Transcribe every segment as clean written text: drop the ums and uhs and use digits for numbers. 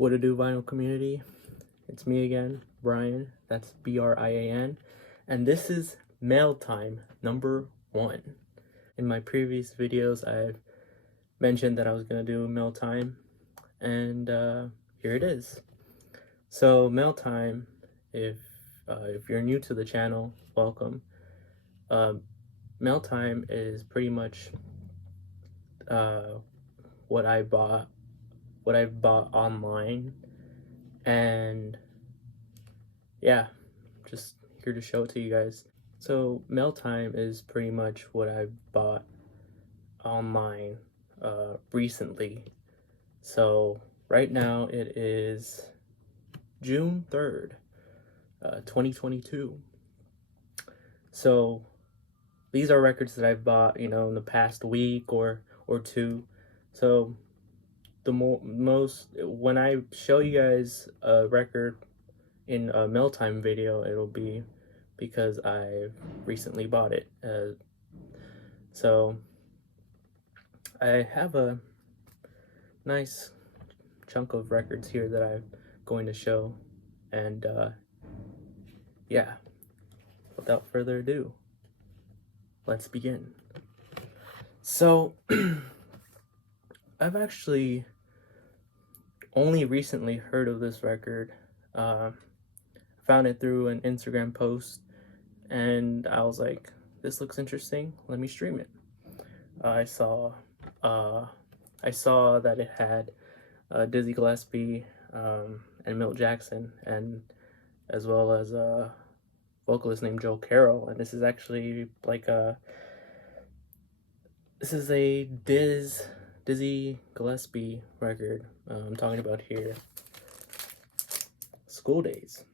What to do, vinyl community? It's me again, Brian. That's Brian, and this is mail time number 1. In my previous videos, I've mentioned that I was gonna do mail time, and here it is. So mail time, if you're new to the channel, welcome. Mail time is pretty much what I bought online, and yeah, just here to show it to you guys. So mail time is pretty much what I bought online recently. So right now it is June 3rd, 2022. So these are records that I've bought, in the past week or two. So the most when I show you guys a record in a mail time video, it'll be because I've recently bought it. So I have a nice chunk of records here that I'm going to show, and yeah, without further ado, let's begin. So I've actually only recently heard of this record. Found it through an Instagram post, and I was like, this looks interesting, let me stream it. I saw that it had Dizzy Gillespie and Milt Jackson, and as well as a vocalist named Joe Carroll. And this is actually like this is a Dizzy Gillespie record. I'm talking about here, School Days.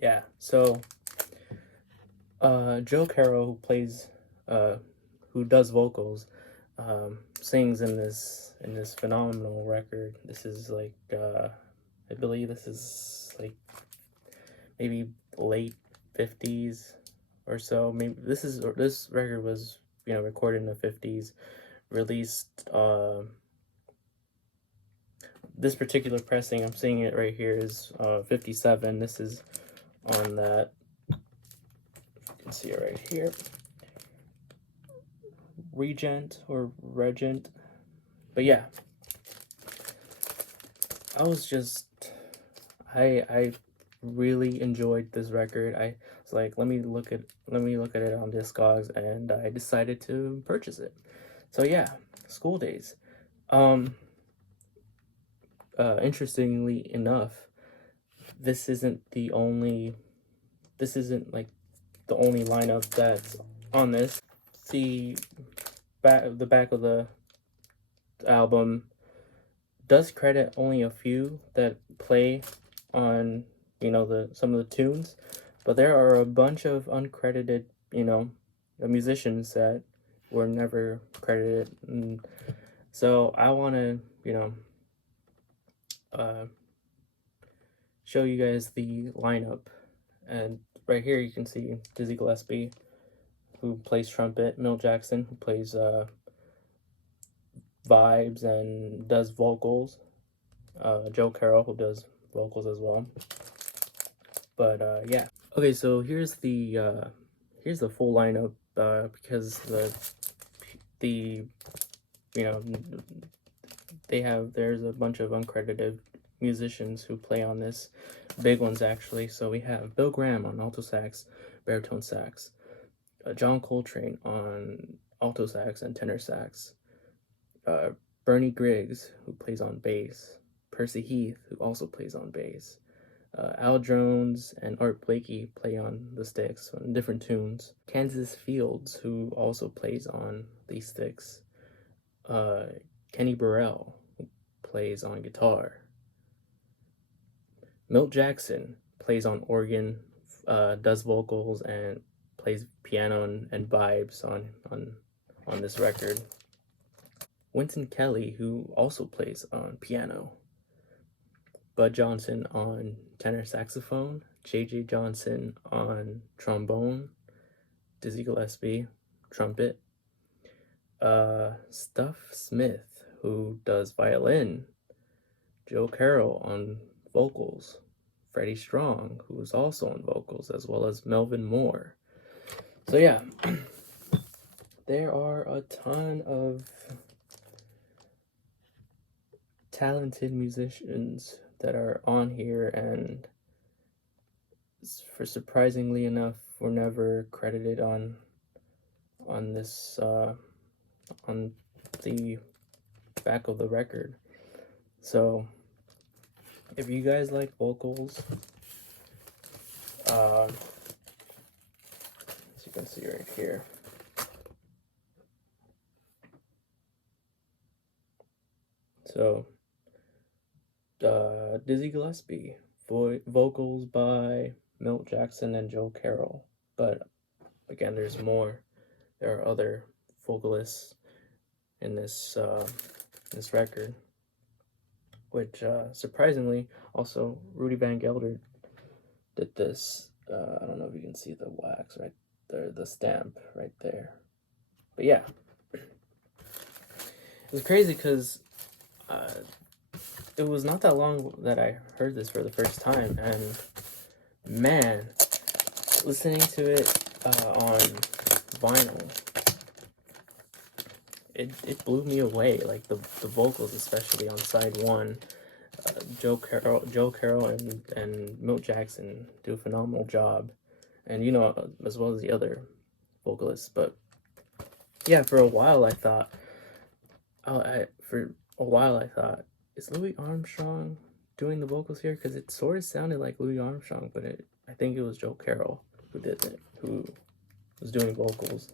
Yeah, so Joe Carroll, who does vocals, sings in this phenomenal record. This is like I believe this is like maybe late 50s or so. Maybe this record was recorded in the 50s, released. This particular pressing, I'm seeing it right here, is 57. This is on that, you can see it right here, Regent or Regent. But yeah, I really enjoyed this record. I was like, let me look at it on Discogs, and I decided to purchase it. So yeah, School Days. Interestingly enough, this isn't like the only lineup that's on this. The back of the album does credit only a few that play on some of the tunes, but there are a bunch of uncredited musicians that were never credited. And so I want to show you guys the lineup. And right here you can see Dizzy Gillespie, who plays trumpet, Milt Jackson, who plays vibes and does vocals, Joe Carroll, who does vocals as well. But yeah, okay, so here's the full lineup, because there's a bunch of uncredited musicians who play on this, big ones actually. So we have Bill Graham on alto sax, baritone sax, John Coltrane on alto sax and tenor sax, Bernie Griggs, who plays on bass, Percy Heath, who also plays on bass, Al Jones and Art Blakey play on the sticks on different tunes, Kansas Fields, who also plays on these sticks, Kenny Burrell, who plays on guitar, Milt Jackson plays on organ, does vocals, and plays piano and vibes on this record. Wynton Kelly, who also plays on piano, Bud Johnson on tenor saxophone, J.J. Johnson on trombone, Dizzy Gillespie trumpet, Stuff Smith, who does violin, Joe Carroll on vocals, Freddie Strong, who was also on vocals, as well as Melvin Moore. So yeah, there are a ton of talented musicians that are on here, and for surprisingly enough, were never credited on this on the back of the record. So if you guys like vocals, as you can see right here, so Dizzy Gillespie, vocals by Milt Jackson and Joe Carroll. But again, there's more. There are other vocalists in this record, which surprisingly, also Rudy Van Gelder did this. I don't know if you can see the wax right there, the stamp right there. But yeah, it was crazy because it was not that long that I heard this for the first time, and man, listening to it on vinyl, it blew me away. Like the vocals, especially on side one, Joe Carroll and Milt Jackson do a phenomenal job, and as well as the other vocalists. But yeah, for a while I thought, is Louis Armstrong doing the vocals here? Because it sort of sounded like Louis Armstrong, but I think it was Joe Carroll who did it, who was doing vocals.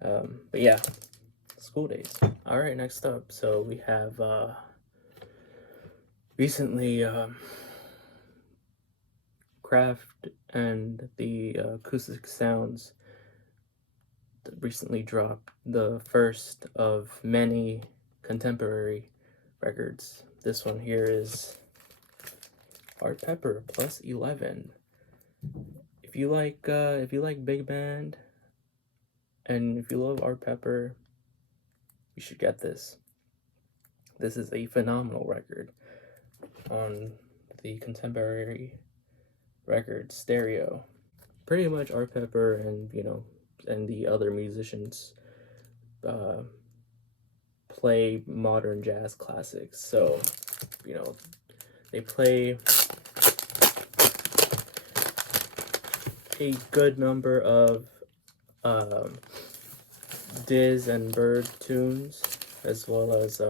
But yeah, School Days. All right, next up, so we have recently Kraft and the Acoustic Sounds recently dropped the first of many contemporary records. This one here is Art Pepper Plus 11. If you like big band, and if you love Art Pepper, you should get this. This is a phenomenal record on the contemporary record stereo. Pretty much Art Pepper and and the other musicians play modern jazz classics. So they play a good number of Diz and Bird tunes, as well as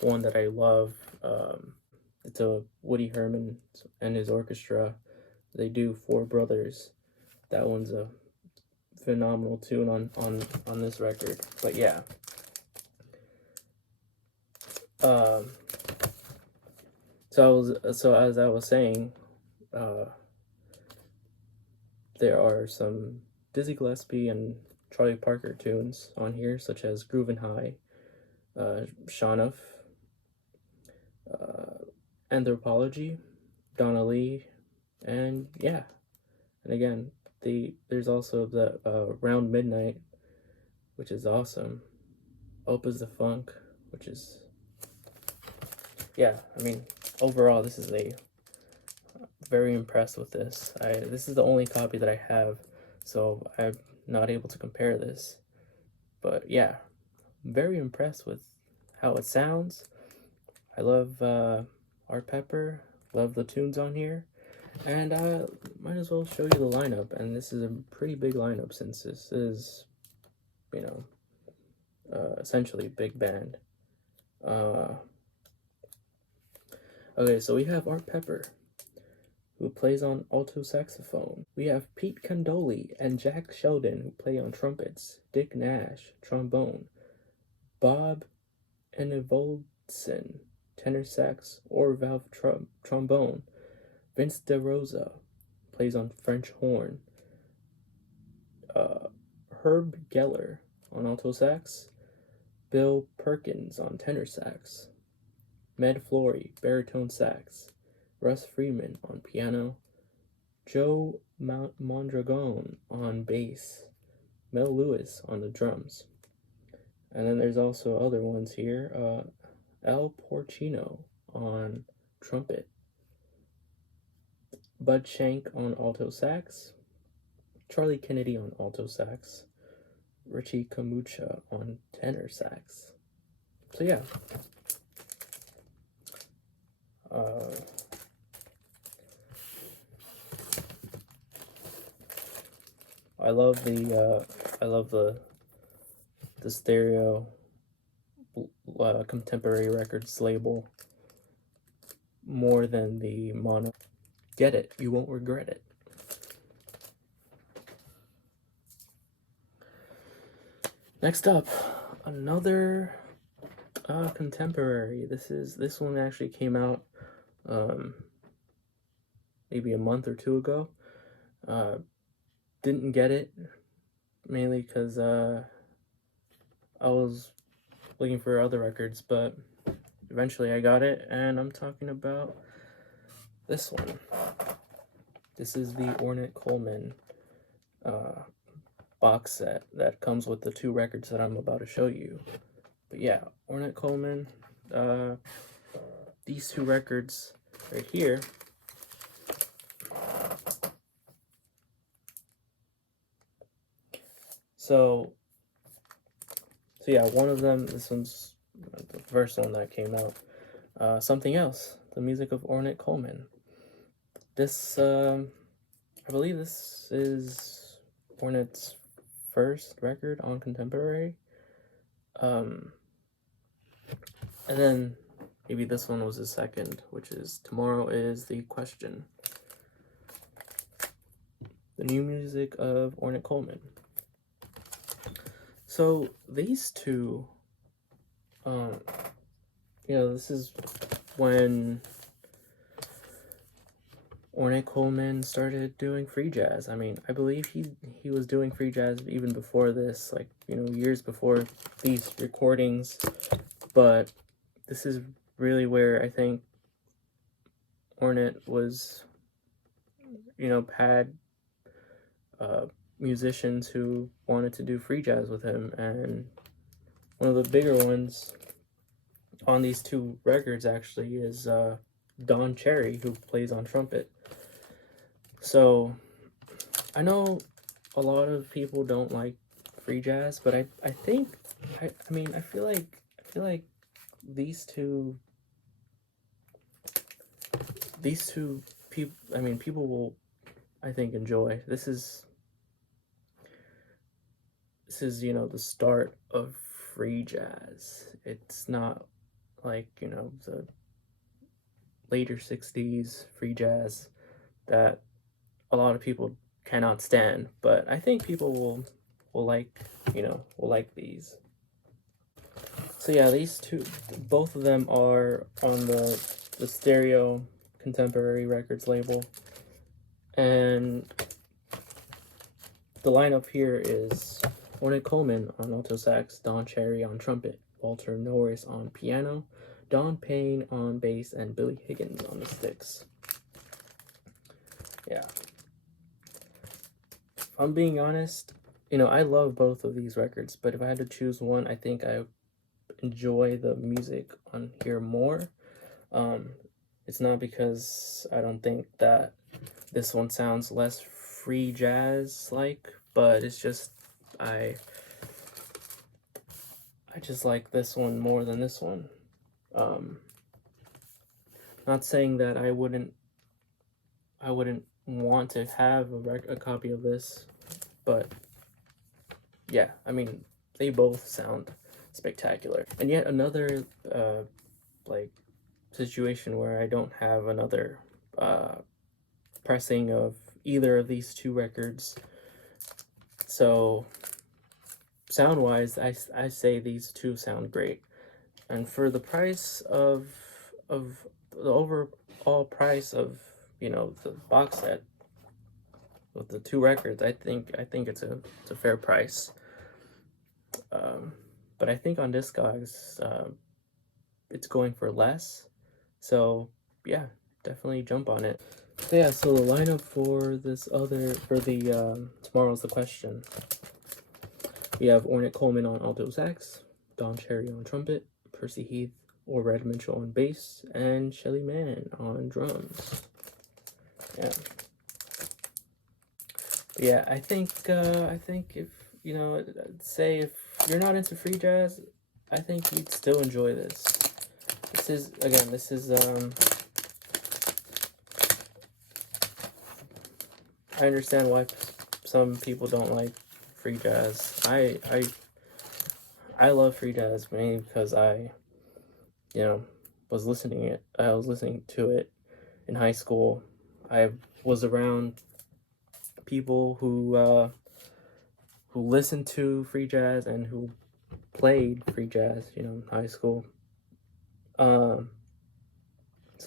one that I love. It's a Woody Herman and his orchestra. They do Four Brothers. That one's a phenomenal tune on this record. But yeah, so as I was saying, there are some Dizzy Gillespie and Charlie Parker tunes on here, such as Groovin' High, Shanuff, Anthropology, Donna Lee, and yeah. And again, there's also the Round Midnight, which is awesome. Opus the Funk, which is, yeah, I mean, overall, this is very impressed with this. This is the only copy that I have, so I'm not able to compare this. But yeah, very impressed with how it sounds. I love Art Pepper, love the tunes on here, and might as well show you the lineup. And this is a pretty big lineup, since this is, essentially big band. Okay, so we have Art Pepper, who plays on alto saxophone. We have Pete Condoli and Jack Sheldon, who play on trumpets. Dick Nash, trombone. Bob Enevoldson, tenor sax or valve trombone. Vince DeRosa plays on French horn. Herb Geller on alto sax. Bill Perkins on tenor sax. Med Flory, baritone sax. Russ Freeman on piano. Joe Mondragon on bass. Mel Lewis on the drums. And then there's also other ones here. Al Porcino on trumpet, Bud Shank on alto sax, Charlie Kennedy on alto sax, Richie Kamucha on tenor sax. So yeah. I love the stereo contemporary records label more than the mono. Get it, you won't regret it. Next up, another contemporary. This one actually came out maybe a month or two ago. Didn't get it mainly because I was looking for other records, but eventually I got it, and I'm talking about this one. This is the Hornet Coleman box set that comes with the two records that I'm about to show you. But yeah, Hornet Coleman, these two records right here. So yeah, one of them, this one's the first one that came out. Something Else, the music of Hornet Coleman. This, I believe this is Hornet's first record on contemporary. And then maybe this one was his second, which is Tomorrow Is the Question. The new music of Hornet Coleman. So these two, this is when Hornet Coleman started doing free jazz. I mean, I believe he was doing free jazz even before this, like, years before these recordings. But this is really where I think Hornet was, had musicians who wanted to do free jazz with him, and one of the bigger ones on these two records actually is Don Cherry, who plays on trumpet. So I know a lot of people don't like free jazz, but I feel like these two people will, I think, enjoy. This is the start of free jazz. It's not like, the later 60s free jazz that a lot of people cannot stand, but I think people will like these. So yeah, these two, both of them are on the Stereo Contemporary Records label, and the lineup here is Hornet Coleman on alto sax, Don Cherry on trumpet, Walter Norris on piano, Don Payne on bass, and Billy Higgins on the sticks. Yeah. If I'm being honest, I love both of these records, but if I had to choose one, I think I enjoy the music on here more. It's not because I don't think that this one sounds less free jazz like, but it's just I just like this one more than this one. Not saying that I wouldn't want to have a copy of this, but yeah, I mean, they both sound spectacular. And yet another situation where I don't have another pressing of either of these two records. So sound wise, I say these two sound great. And for the price of the overall price of the box set with the two records, I think it's a fair price. But I think on Discogs it's going for less. So yeah, definitely jump on it. So yeah, so the lineup for the Tomorrow's the Question. We have Hornet Coleman on alto sax, Don Cherry on trumpet, Percy Heath or Red Mitchell on bass, and Shelly Mann on drums. Yeah. But yeah, I think if, you know, say if you're not into free jazz, I think you'd still enjoy this. This is I understand why some people don't like free jazz. I love free jazz mainly because I was listening to it in high school. I was around people who listened to free jazz and who played free jazz, in high school. So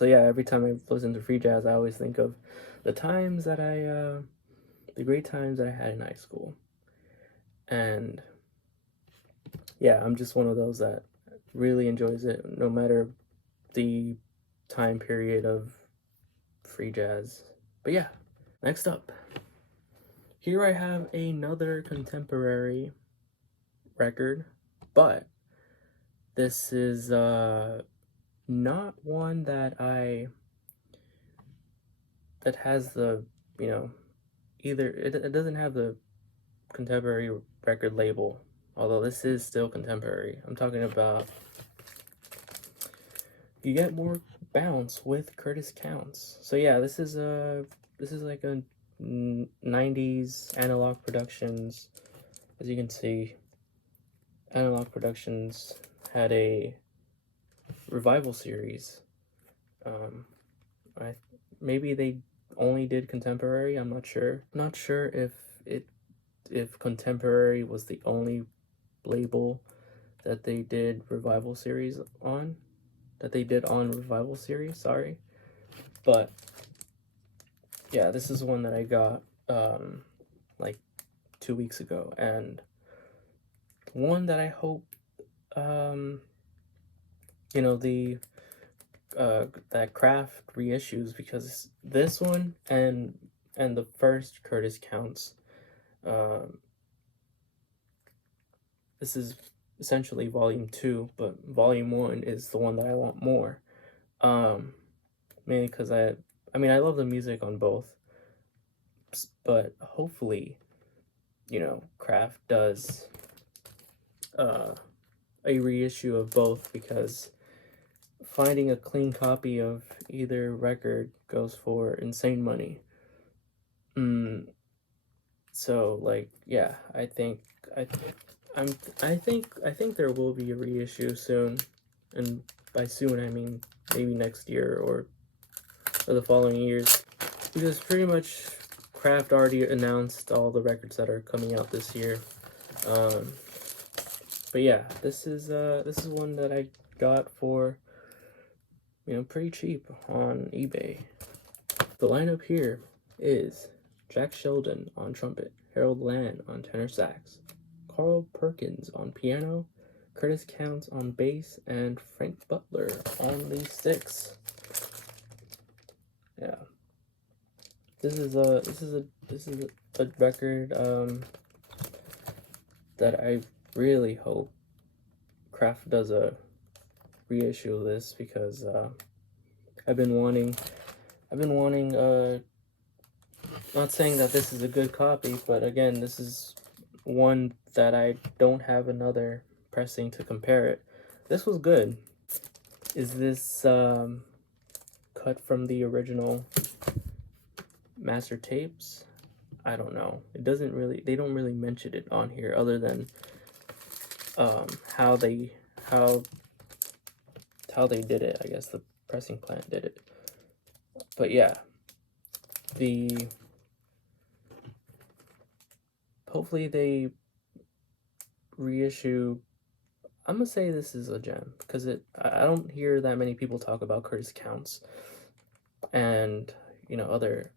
yeah, every time I listen to free jazz, I always think of the times that the great times that I had in high school. And yeah, I'm just one of those that really enjoys it, no matter the time period of free jazz. But yeah, next up, here I have another contemporary record, but this is not one that has the, either it doesn't have the contemporary record label, although this is still contemporary. I'm talking about You Get More Bounce with Curtis Counts. So yeah, this is like a 90s Analog Productions. As you can see, Analog Productions had a revival series. Maybe they only did contemporary. I'm not sure. Not sure if contemporary was the only label that they did revival series on. That they did on revival series. Sorry, but yeah, this is one that I got like 2 weeks ago, and one that I hope that Kraft reissues, because this one and the first Curtis Counts, this is essentially volume 2, but volume 1 is the one that I want more, mainly because I love the music on both, but hopefully Kraft does a reissue of both, because finding a clean copy of either record goes for insane money. So like, yeah, I think there will be a reissue soon, and by soon I mean maybe next year or the following years, because pretty much Kraft already announced all the records that are coming out this year. But yeah, this is one that I got for pretty cheap on eBay. The lineup here is Jack Sheldon on trumpet, Harold Land on tenor sax, Carl Perkins on piano, Curtis Counts on bass, and Frank Butler on the sticks. Yeah, this is a record that I really hope Kraft does a reissue of this, because I've been wanting not saying that this is a good copy, but again, this is one that I don't have another pressing to compare it. This was good. Is this cut from the original master tapes? I don't know. They don't really mention it on here, other than how they did it. I guess the pressing plant did it. But yeah, hopefully they reissue. I'm gonna say this is a gem, because I don't hear that many people talk about Curtis Counts and other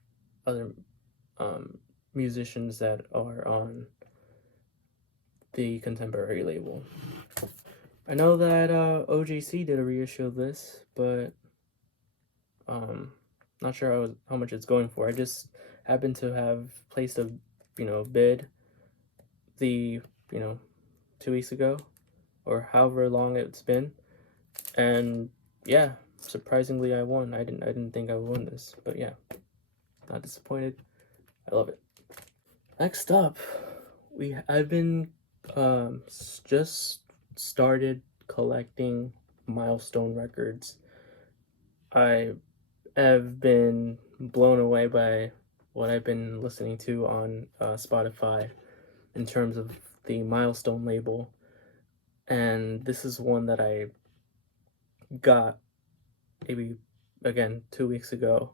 musicians that are on the contemporary label. I know that OJC did a reissue of this, but not sure how much it's going for. I just happened to have placed a bid 2 weeks ago, or however long it's been, And yeah, surprisingly I won. I didn't think I would win this, but yeah, not disappointed. I love it. Next up, I've been just started collecting milestone records. I have been blown away by what I've been listening to on Spotify in terms of the milestone label, and this is one that I got maybe again 2 weeks ago,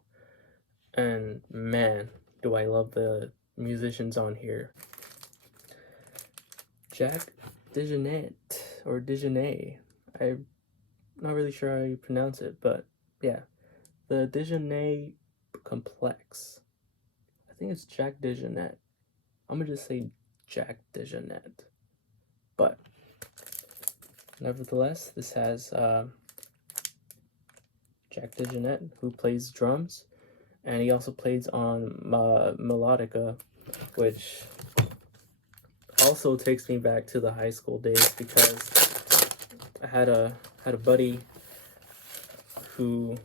and man, do I love the musicians on here. Jack DJinnae, or DJinnae. I'm not really sure how you pronounce it, but yeah, the DJinnae Complex. I think it's Jack DJinnae. I'm gonna just say Jack DJinnae. But nevertheless, this has Jack DJinnae, who plays drums, and he also plays on melodica, which also takes me back to the high school days, because I had a buddy who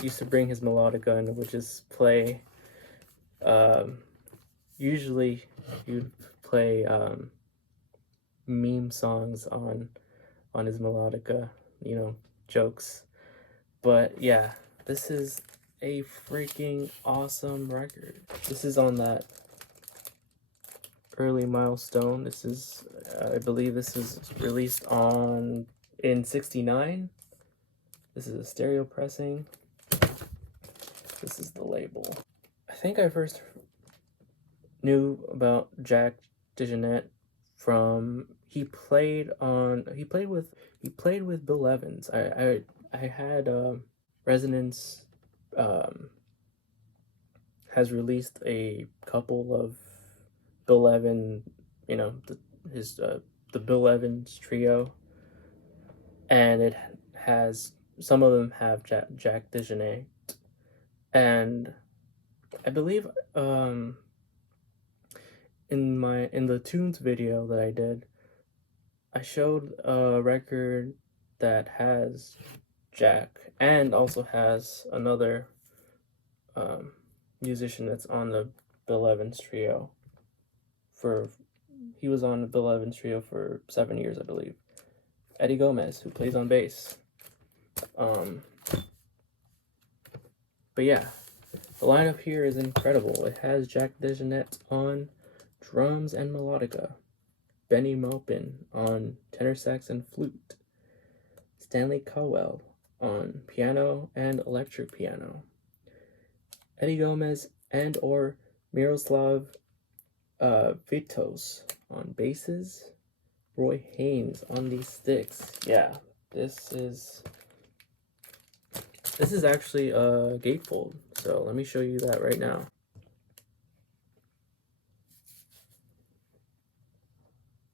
used to bring his melodica and would just play. Usually, he'd play meme songs on his melodica, you know, jokes. But yeah, this is a freaking awesome record. This is on that early milestone. This is, I believe this is released in '69. This is a stereo pressing. This is the label. I think I first knew about Jack DJinnae from he played with Bill Evans. I had Resonance has released a couple of Bill Evans, you know, the Bill Evans trio, and it has, some of them have Jack DJinnae, and I believe in the tunes video that I did, I showed a record that has Jack and also has another musician that's on the Bill Evans trio. He was on the Bill Evans trio for 7 years, I believe. Eddie Gomez, who plays on bass. But yeah, the lineup here is incredible. It has Jack DJinnae on drums and melodica, Benny Maupin on tenor sax and flute, Stanley Cowell on piano and electric piano, Eddie Gomez and or Miroslav Vitos on basses, Roy Haynes on these sticks. Yeah, this is actually a gatefold, so let me show you that right now.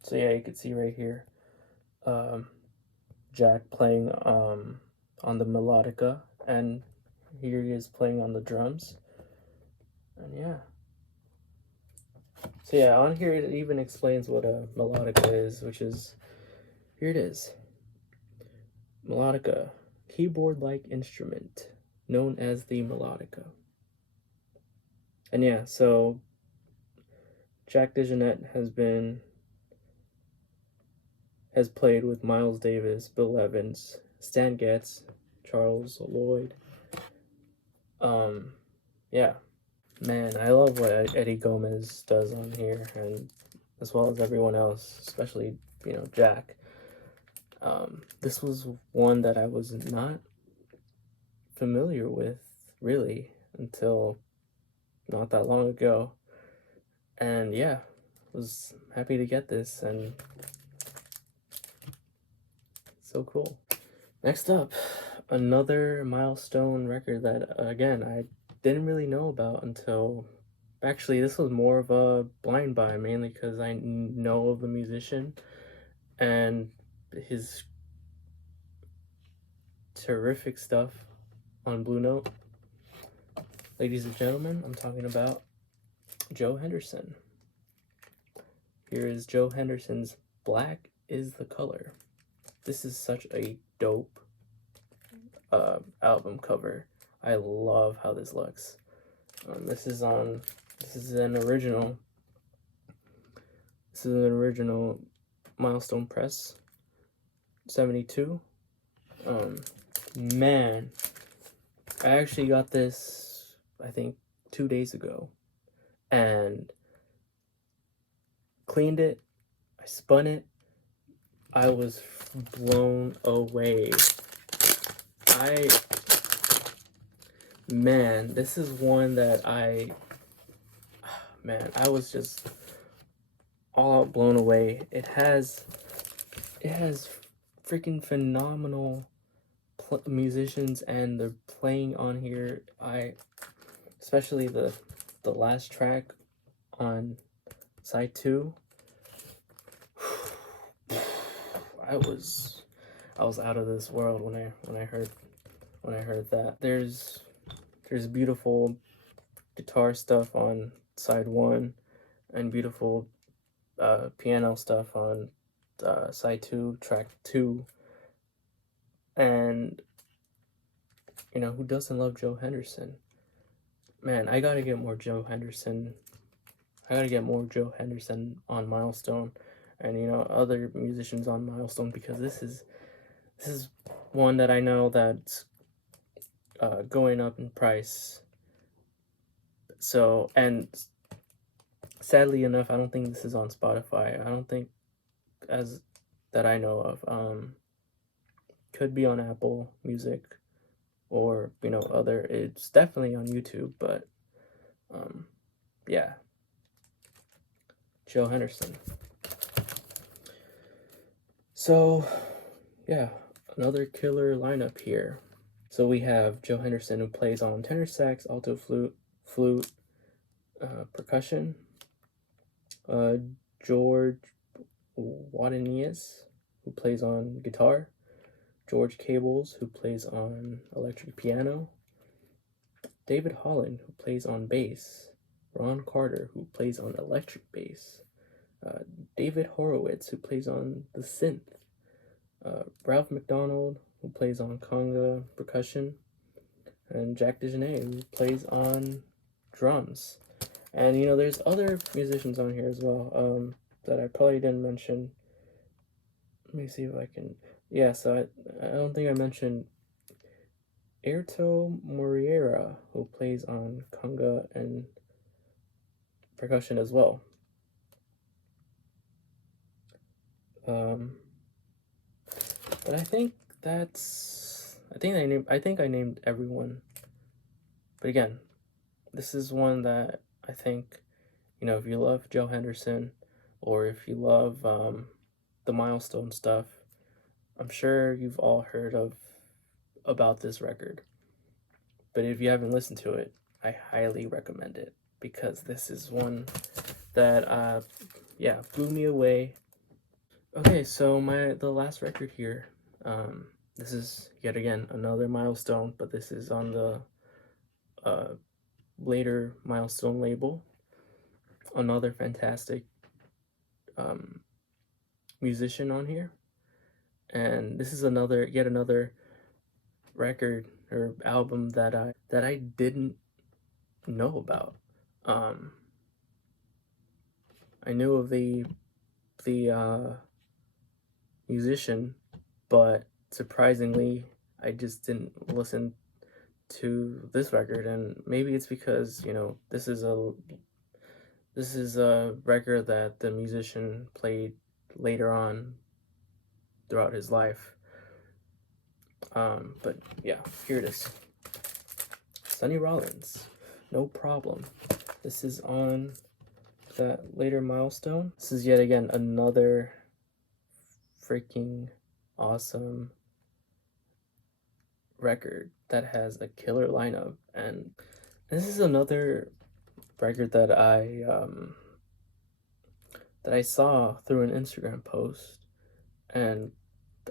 So yeah, you can see right here, Jack playing on the melodica, and here he is playing on the drums, and yeah. So yeah, on here it even explains what a melodica is, which is, here it is. Melodica, keyboard-like instrument known as the melodica. And yeah, so Jack DJinnae has played with Miles Davis, Bill Evans, Stan Getz, Charles Lloyd. Yeah, man, I love what Eddie Gomez does on here, and as well as everyone else, especially, you know, Jack. This was one that I was not familiar with, really, until not that long ago. And yeah, was happy to get this, and so cool. Next up, another milestone record that, again, I didn't really know about until, actually, this was more of a blind buy, mainly because I know of the musician and his terrific stuff on Blue Note. Ladies and gentlemen, I'm talking about Joe Henderson. Here is Joe Henderson's Black is the Color. This is such a dope album cover. I love how this looks. This is an original. This is an original Milestone Press 72. Man, I actually got this, I think, 2 days ago, and cleaned it. I spun it. I was blown away. Man, this is one that I was just all out blown away. It has freaking phenomenal musicians, and they're playing on here. Especially the last track on side 2. I was out of this world when I heard that. There's beautiful guitar stuff on side 1 and beautiful piano stuff on side 2, track 2. And you know, who doesn't love Joe Henderson? Man, I gotta get more Joe Henderson. I gotta get more Joe Henderson on Milestone, and you know, other musicians on Milestone, because this is one that I know that's going up in price. So, and sadly enough, I don't think this is on Spotify. I don't think, as that I know of. Could be on Apple Music, or you know, other. It's definitely on YouTube, but yeah. Joe Henderson. So yeah, another killer lineup here. So we have Joe Henderson, who plays on tenor sax, alto flute, percussion. George Wadenius, who plays on guitar. George Cables, who plays on electric piano. David Holland, who plays on bass. Ron Carter, who plays on electric bass. David Horowitz, who plays on the synth. Ralph McDonald, who plays on conga percussion. And Jack DJinnae, who plays on drums. And you know, there's other musicians on here as well that I probably didn't mention. Let me see if I can. Yeah, so I don't think I mentioned Airto Moreira, who plays on conga and percussion as well. But I think I named everyone. But again, this is one that I think, you know, if you love Joe Henderson, or if you love the Milestone stuff, I'm sure you've all heard about this record. But if you haven't listened to it, I highly recommend it, because this is one that blew me away. Okay, so the last record here, this is yet again another Milestone, but this is on the later Milestone label. Another fantastic musician on here. And this is yet another record or album that I didn't know about. I knew of the musician, but surprisingly, I just didn't listen to this record. And maybe it's because, you know, this is a record that the musician played later on throughout his life. But yeah, here it is. Sonny Rollins, No Problem. This is on that later Milestone. This is yet again another freaking awesome record that has a killer lineup. And this is another record that I saw through an Instagram post, and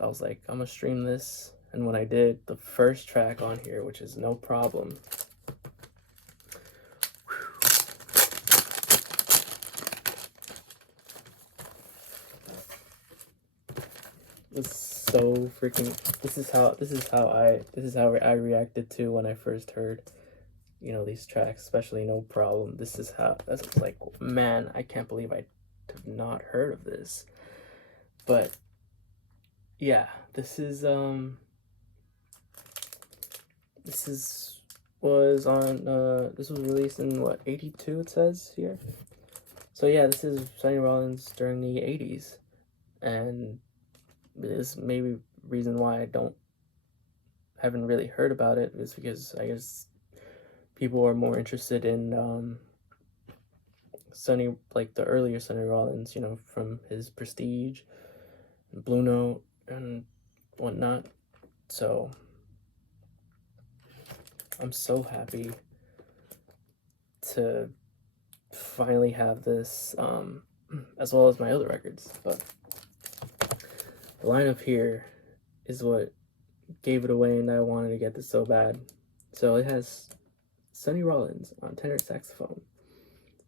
I was like, I'm gonna stream this. And when I did, the first track on here, which is No Problem, was so freaking. This is how I reacted to when I first heard, these tracks, especially No Problem. This is how. That's like, man, I can't believe I have not heard of this. But yeah, this was released in what, 82 it says here. So yeah, this is Sonny Rollins during the 80s, and this maybe reason why I haven't really heard about it is because I guess people are more interested in Sonny, like the earlier Sonny Rollins, from his Prestige, and Blue Note, and whatnot. So I'm so happy to finally have this, as well as my other records. But the lineup here is what gave it away, and I wanted to get this so bad. So it has Sonny Rollins on tenor saxophone,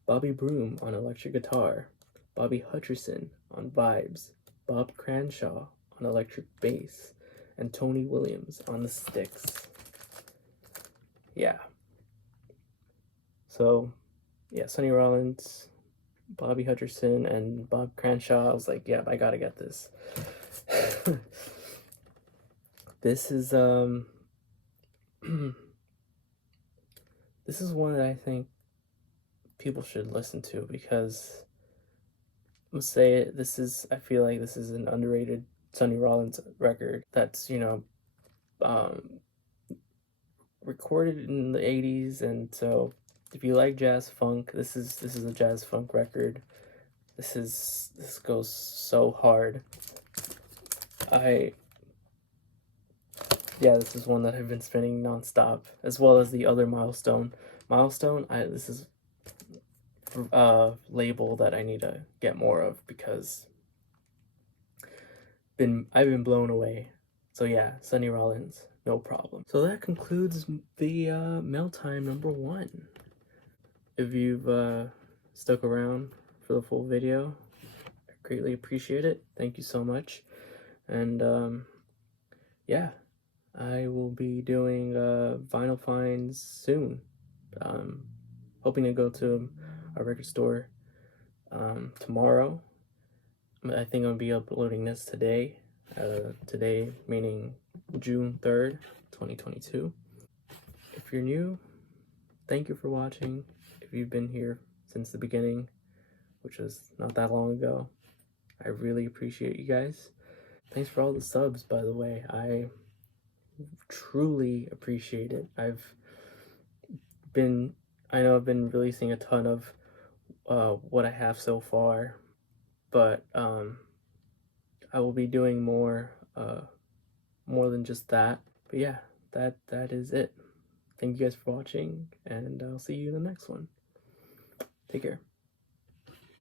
Bobby Broom on electric guitar, Bobby Hutcherson on vibes, Bob Cranshaw on electric bass, and Tony Williams on the sticks. Yeah. So, yeah, Sonny Rollins, Bobby Hutcherson, and Bob Cranshaw. I was like, yeah, I gotta get this. This is this is one that I think people should listen to, because I'm gonna say it, I feel like this is an underrated Sonny Rollins record that's, recorded in the 80s, and so if you like jazz funk, this is a jazz funk record. This goes so hard. This is one that I've been spinning nonstop, as well as the other Milestone. This is a label that I need to get more of, because I've been blown away. So yeah, Sonny Rollins, No Problem. So that concludes the Mail Time number 1. If you've stuck around for the full video, I greatly appreciate it. Thank you so much. And yeah, I will be doing vinyl finds soon. Hoping to go to a record store tomorrow. I think I'm gonna be uploading this today. Today meaning June 3rd, 2022. If you're new, thank you for watching. If you've been here since the beginning, which was not that long ago, I really appreciate you guys. Thanks for all the subs, by the way. I truly appreciate it. I know I've been releasing a ton of what I have so far, but I will be doing more than just that. But yeah, that is it. Thank you guys for watching, and I'll see you in the next one. Take care.